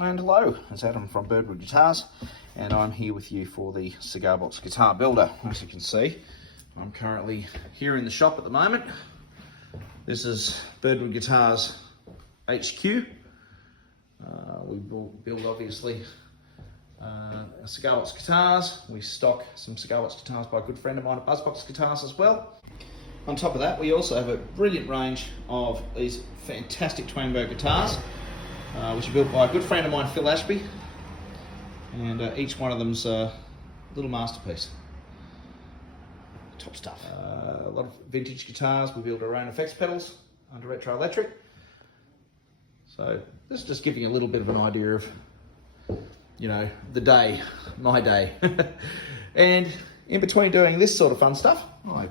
And hello, it's Adam from Birdwood Guitars, and I'm here with you for the Cigar Box Guitar Builder. As you can see, I'm currently here in the shop at the moment. This is Birdwood Guitars HQ. We build obviously Cigar Box guitars. We stock some Cigar Box guitars by a good friend of mine at Buzzbox Guitars as well. On top of that, we also have a brilliant range of these fantastic Twangberg guitars, which are built by a good friend of mine, Phil Ashby, and each one of them's a little masterpiece. Top stuff. A lot of vintage guitars. We build our own effects pedals under Retro Electric. So this is just giving you a little bit of an idea of, you know, the day, my day. And in between doing this sort of fun stuff, I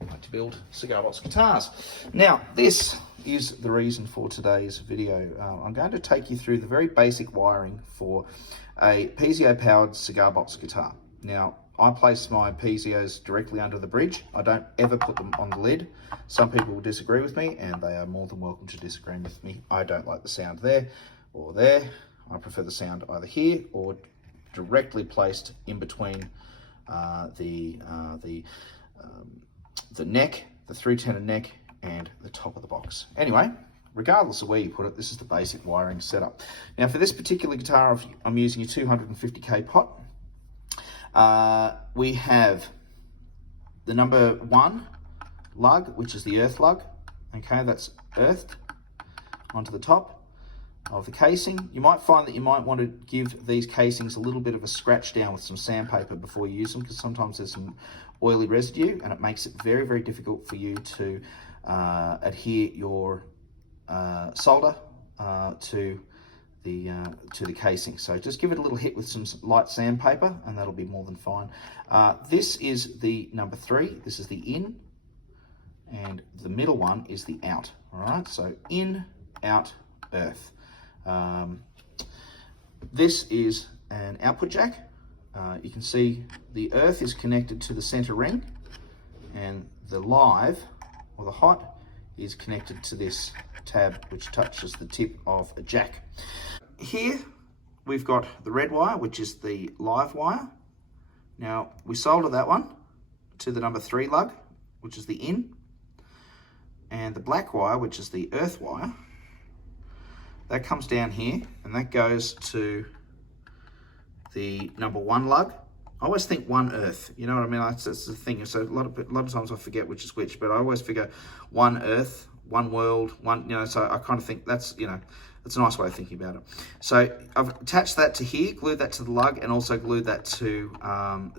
like to build Cigar Box guitars. Now, this is the reason for today's video. I'm going to take you through the very basic wiring for a piezo powered Cigar Box guitar. Now, I place my piezos directly under the bridge. I don't ever put them on the lid. Some people will disagree with me, and they are more than welcome to disagree with me. I don't like the sound there or there. I prefer the sound either here or directly placed in between the neck, the through-tenor neck, and the top of the box. Anyway, regardless of where you put it, this is the basic wiring setup. Now, for this particular guitar, I'm using a 250k pot. We have the number 1 lug, which is the earth lug. Okay, that's earthed onto the top of the casing. You might find that you might want to give these casings a little bit of a scratch down with some sandpaper before you use them, because sometimes there's some oily residue and it makes it very, very difficult for you to adhere your solder to the casing. So just give it a little hit with some light sandpaper and that'll be more than fine. This is the number 3. This is the in, and the middle one is the out. All right, so in, out, earth. This is an output jack. You can see the earth is connected to the center ring, and the live, or the hot, is connected to this tab which touches the tip of a jack. Here we've got the red wire, which is the live wire. Now we solder that one to the number 3 lug, which is the in, and the black wire, which is the earth wire, that comes down here and that goes to the number 1 lug. I always think 1 earth, you know what I mean? That's the thing. So a lot of times I forget which is which, but I always figure 1 earth, 1 world, 1, you know, so I kind of think that's, you know, that's a nice way of thinking about it. So I've attached that to here, glued that to the lug, and also glued that to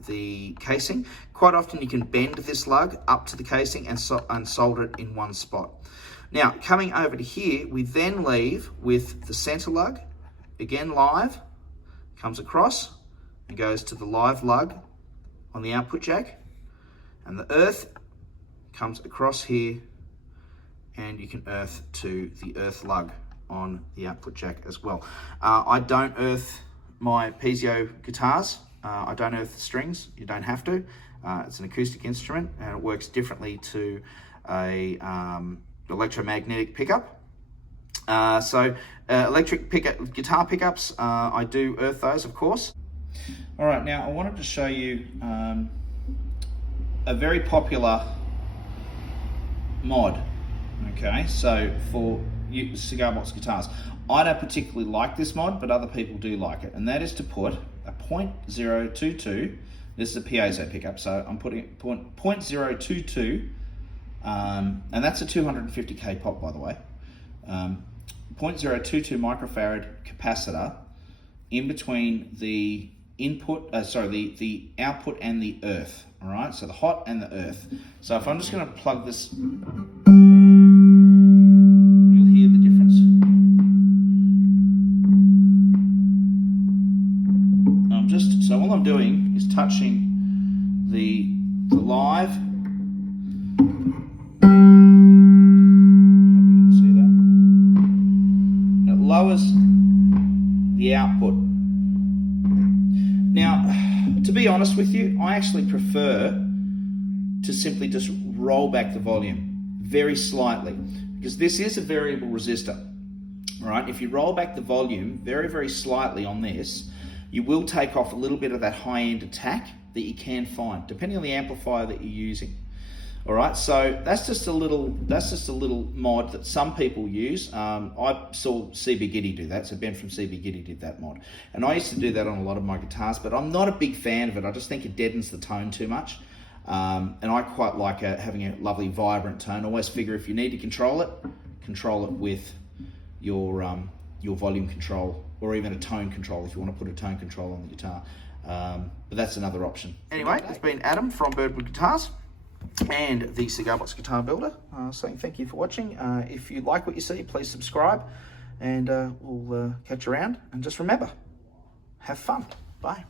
the casing. Quite often you can bend this lug up to the casing and solder it in one spot. Now, coming over to here, we then leave with the center lug, again live, comes across and goes to the live lug on the output jack, and the earth comes across here, and you can earth to the earth lug on the output jack as well. I don't earth my piezo guitars. I don't earth the strings. You don't have to. It's an acoustic instrument and it works differently to a electromagnetic pickup. Electric guitar pickups, I do earth those, of course. All right, now I wanted to show you a very popular mod. Okay, so for Cigar Box guitars, I don't particularly like this mod, but other people do like it, and that is to put a 0.022. This is a piezo pickup, so I'm putting 0.022, and that's a 250k pot, by the way. 0.022 microfarad capacitor in between the input, the output and the earth. All right, so the hot and the earth. So if I'm just going to plug this, you'll hear the difference. So all I'm doing is touching the live. Lowers the output. Now, to be honest with you, I actually prefer to simply just roll back the volume very slightly, because this is a variable resistor. All right, if you roll back the volume very, very slightly on this, you will take off a little bit of that high-end attack that you can find, depending on the amplifier that you're using. All right, so that's just a little mod that some people use. I saw CB Giddy do that, so Ben from CB Giddy did that mod. And I used to do that on a lot of my guitars, but I'm not a big fan of it. I just think it deadens the tone too much. And I quite like having a lovely, vibrant tone. I always figure if you need to control it with your volume control, or even a tone control if you want to put a tone control on the guitar. But that's another option. Anyway, it's been Adam from Birdwood Guitars and the Cigar Box Guitar Builder saying thank you for watching. If you like what you see, please subscribe, and we'll catch you around. And just remember, have fun. Bye.